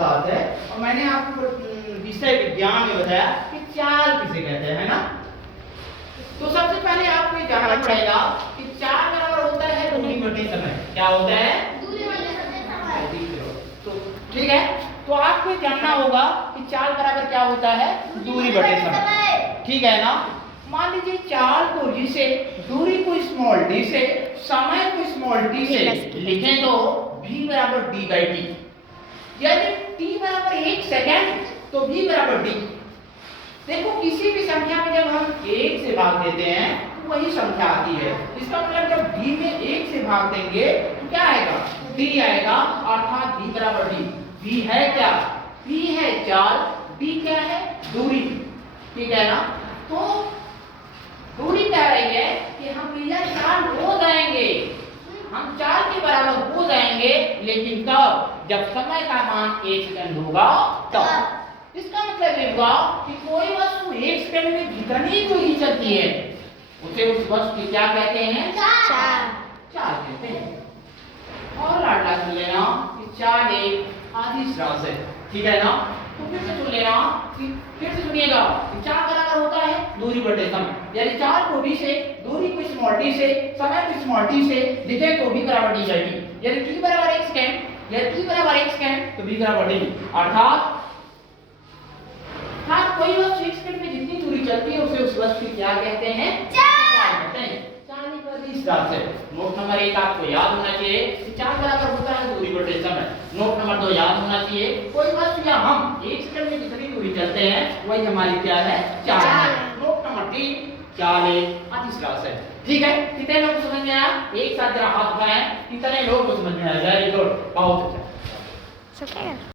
बात है। और मैंने आपको विषय विज्ञान में बताया कि चाल किसे कहते हैं, है ना। तो सबसे पहले आपको ये जानना पड़ेगा कि चाल बराबर होता है दूरी बटे समय। क्या होता है? दूरी बटे समय। तो ठीक है, तो आपको जानना होगा कि चाल बराबर क्या होता है? दूरी बटे समय। ठीक है ना। मान लीजिए चाल को जी से, दूरी को स्मॉल डी से, समय को स्मॉल टी से लिखें तो v बराबर d बाई टी। यदि t बराबर 1 सेकेंड तो v बराबर d। देखो किसी भी संख्या में जब हम 1 से भाग देते हैं तो वही संख्या आती है। इसका मतलब जब d में 1 से भाग देंगे तो क्या आएगा? d आएगा, अर्थात v बराबर d। v है क्या? v है चाल, d क्या है? दूरी। ठीक है ना। तो दूरी कह रही है कि हम भैया चाल हो जाएंगे, हम चाल के बराबर हो जाएंगे, लेकिन कब? जब समय का मान 1 सेकंड होगा तब। इसका मतलब ये हुआ कि कोई वस्तु 1 सेकंड में जितनी दूरी चलती है उसे उस वस्तु की क्या कहते हैं? चाल कहते हैं। और लाडला सुन लेना कि चाल एक आदिश राशि है। ठीक है ना। तो फिर से सुन लेना कि फिर से सुनिएगा कि चाल बराबर होता है दूरी बटे समय। यानी चाल को d से, दूरी को स्मॉल टी से, समय को स्मॉल टी से लिखे तो v बराबर d बाई टी। यानी t बराबर 1 सेकंड, या t बराबर 1 सेकंड तो v बराबर d। अर्थात कोई वस्तु 1 सेकंड में जितनी दूरी चलती है उसे उस वस्तु की क्या कहते हैं? चाल कहते हैं। चाल एक आदिश राशि है। नोट नंबर 1 आपको याद होना चाहिए कि चाल बराबर होता है दूरी बटे समय। नोट नंबर 2 याद होना चाहिए, कोई वस्तु या हम 1 सेकंड में जितनी दूरी चलते हैं वही हमारी क्या है? चाल है। नोट नंबर 3, चाल एक आदिश राशि है। ठीक है, कितने लोग समझ में आया? एक साथ जरा हाथ उठाएं, कितने लोग समझ में आया? वेरी गुड, बहुत अच्छा।